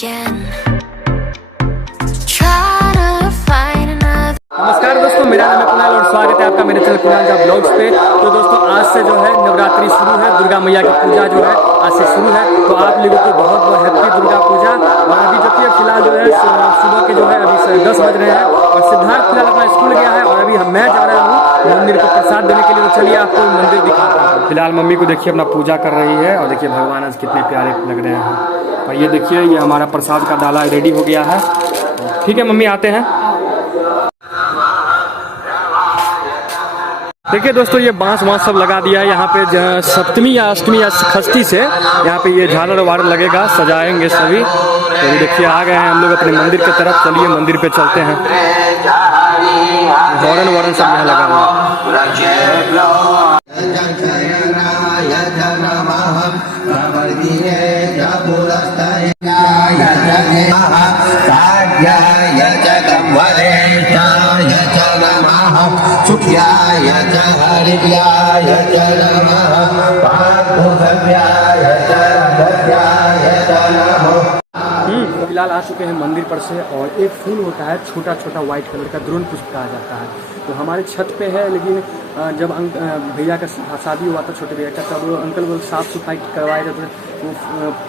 नमस्कार दोस्तों, मेरा नाम है कुणाल और स्वागत है आपका मेरे चैनल कुणाल जा ब्लॉग्स पे। तो दोस्तों आज से जो है नवरात्रि शुरू है, दुर्गा मैया की पूजा जो है आज से शुरू है। तो आप लोगों को बहुत बहुत हैप्पी दुर्गा पूजा। और अभी जो कि फिलहाल जो है सुबह के जो है अभी 10 बज रहे हैं और सिद्धार्थ फिलहाल अपना स्कूल गया है और अभी मैं जा रहा हूँ मंदिर को प्रसाद देने के लिए। तो चलिए आपको मंदिर दिखाता हूँ। फिलहाल मम्मी को देखिए अपना पूजा कर रही है और देखिए भगवान आज कितने प्यारे लग रहे हैं। और ये देखिए ये हमारा प्रसाद का डाला रेडी हो गया है। ठीक है मम्मी, आते हैं। देखिए दोस्तों ये बांस सब लगा दिया है यहाँ पे। सप्तमी या अष्टमी या खष्टी से यहाँ पे ये झालर वालर लगेगा, सजाएंगे सभी। तो ये देखिए आ गए हैं हम लोग अपने मंदिर की तरफ। चलिए मंदिर पे चलते हैं। हॉर्न वार्न सब यहाँ लगा हुआ फिलहाल आ चुके हैं मंदिर पर से। और एक फूल होता है छोटा छोटा व्हाइट कलर का, द्रोण पुष्प कहा जाता है। तो हमारे छत पे है, लेकिन जब भैया का शादी हुआ था छोटे भैया का, तब अंकल वो साफ़ सफाई करवाए थे तो वो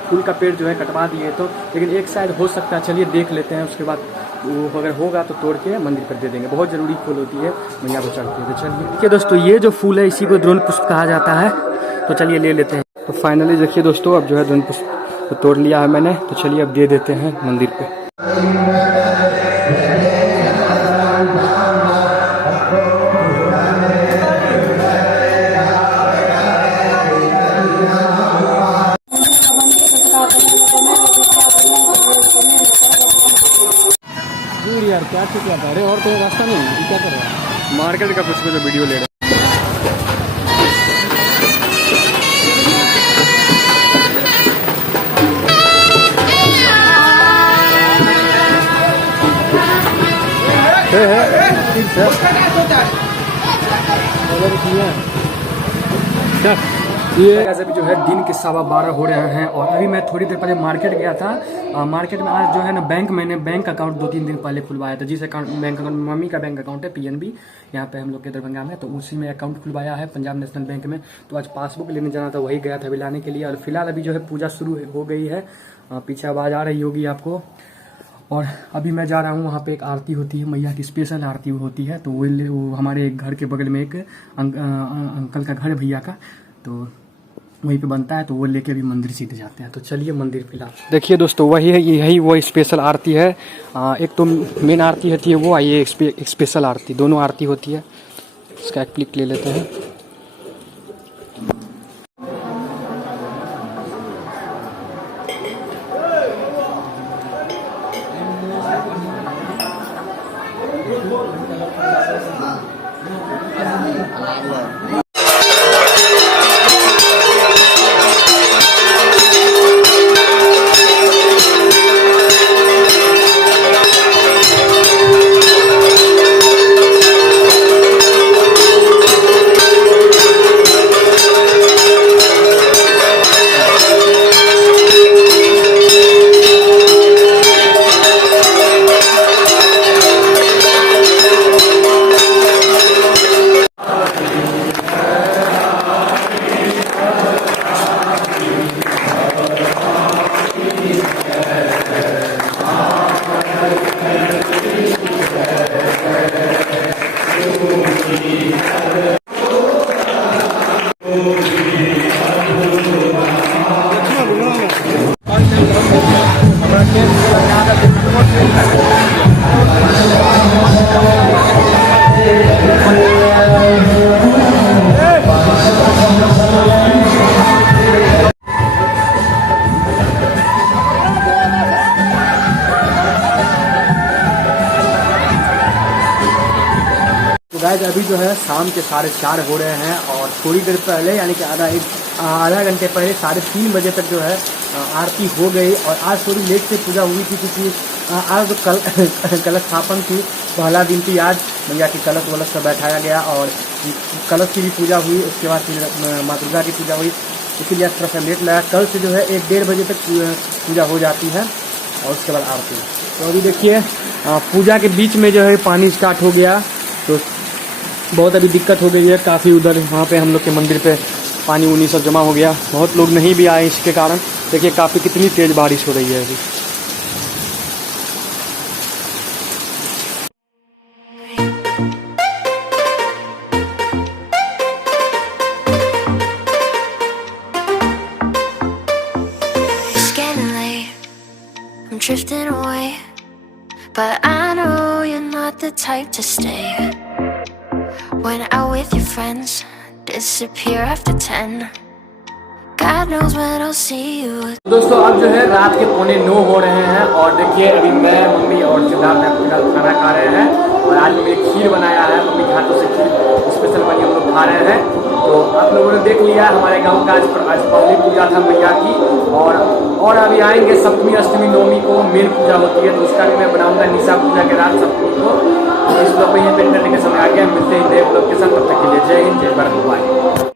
फूल का पेड़ जो है कटवा दिए। तो लेकिन एक साइड हो सकता है, चलिए देख लेते हैं। उसके बाद वो अगर होगा तो तोड़ के मंदिर पर दे देंगे। बहुत ज़रूरी फूल होती है, मैया को चढ़ती है। तो चलिए देखिए दोस्तों ये जो फूल है इसी को द्रोण पुष्प कहा जाता है। तो चलिए ले लेते हैं। तो फाइनली देखिए दोस्तों अब जो है द्रोण पुष्प तो तोड़ लिया है मैंने। तो चलिए अब दे देते हैं मंदिर पे। यार क्या क्या था? अरे और तो रास्ता नहीं, क्या कर रहा है? मार्केट का कुछ जो वीडियो ले रहे हैं। ये ऐसे भी जो है दिन के 12:15 हो रहे हैं। और अभी मैं थोड़ी देर पहले मार्केट गया था। मार्केट में आज जो है ना मैंने बैंक अकाउंट 2-3 दिन पहले खुलवाया था। जिस अकाउंट बैंक अकाउंट मम्मी का बैंक अकाउंट है PNB, यहाँ पे हम लोग के दरभंगा में। तो उसी में अकाउंट खुलवाया है पंजाब नेशनल बैंक में। तो आज पासबुक लेने जाना था, वही गया था अभी लाने के लिए। और फिलहाल अभी जो है पूजा शुरू हो गई है। पीछे आवाज़ आ रही होगी आपको। और अभी मैं जा रहा हूँ, वहाँ पे एक आरती होती है, मैया की स्पेशल आरती होती है। तो वो हमारे घर के बगल में एक अंकल का घर भैया का, तो वहीं पे बनता है। तो वो लेके भी मंदिर सीधे जाते हैं। तो चलिए मंदिर फिलहाल देखिए दोस्तों वही है, यही वो स्पेशल आरती है। एक तो मेन आरती होती है वो, आइए एक स्पेशल आरती, दोनों आरती होती है। इसका एक क्लिक ले लेते हैं। गाइस अभी जो है शाम के 4:30 हो रहे हैं। और थोड़ी देर पहले यानी कि आधा घंटे पहले 3:30 बजे तक जो है आरती हो गई। और आज थोड़ी लेट से पूजा हुई थी, क्योंकि आज तो कलश स्थापन थी, पहला दिन थी आज। मैया की कलश वलश सब बैठाया गया और कलश की भी पूजा हुई। उसके बाद फिर माँ दुर्गा की पूजा हुई, इसीलिए आज थोड़ा सा लेट लगा। कल से जो है 1-1:30 बजे तक पूजा हो जाती है। और उसके बाद आरती। तो अभी देखिए पूजा के बीच में जो है पानी स्टार्ट हो गया, तो बहुत अभी दिक्कत हो गई है काफ़ी। उधर वहाँ पे हम लोग के मंदिर पे पानी उनी सब जमा हो गया, बहुत लोग नहीं भी आए इसके कारण। देखिए काफ़ी कितनी तेज़ बारिश हो रही है अभी। I'm drifting away, but I know you're not the type to stay. When out with your friends, disappear after 10. God knows when I'll see you. दोस्तों अब जो है रात के 9:15 हो रहे हैं और देखिए अभी मैं, मम्मी और सिद्धार्थ फिलहाल खाना खा रहे हैं। और आज मम्मी ने खीर बनाया है, मम्मी के हाथों से खीर स्पेशल बनी, हम लोग खा रहे हैं। तो आप लोगों ने देख लिया हमारे गांव का आज पहली पूजा था मैया की। और अभी आएंगे सप्तमी अष्टमी नवमी को मेन पूजा होती है, तो उसका भी मैं बनाऊंगा निशा पूजा के रात सप्तमी को। तो इस ब्लॉग को यहीं पे करने के समय आ गया, मिलते हैं नए ब्लॉग के साथ, तब तक के लिए जय हिंद, जय भारत, बाय।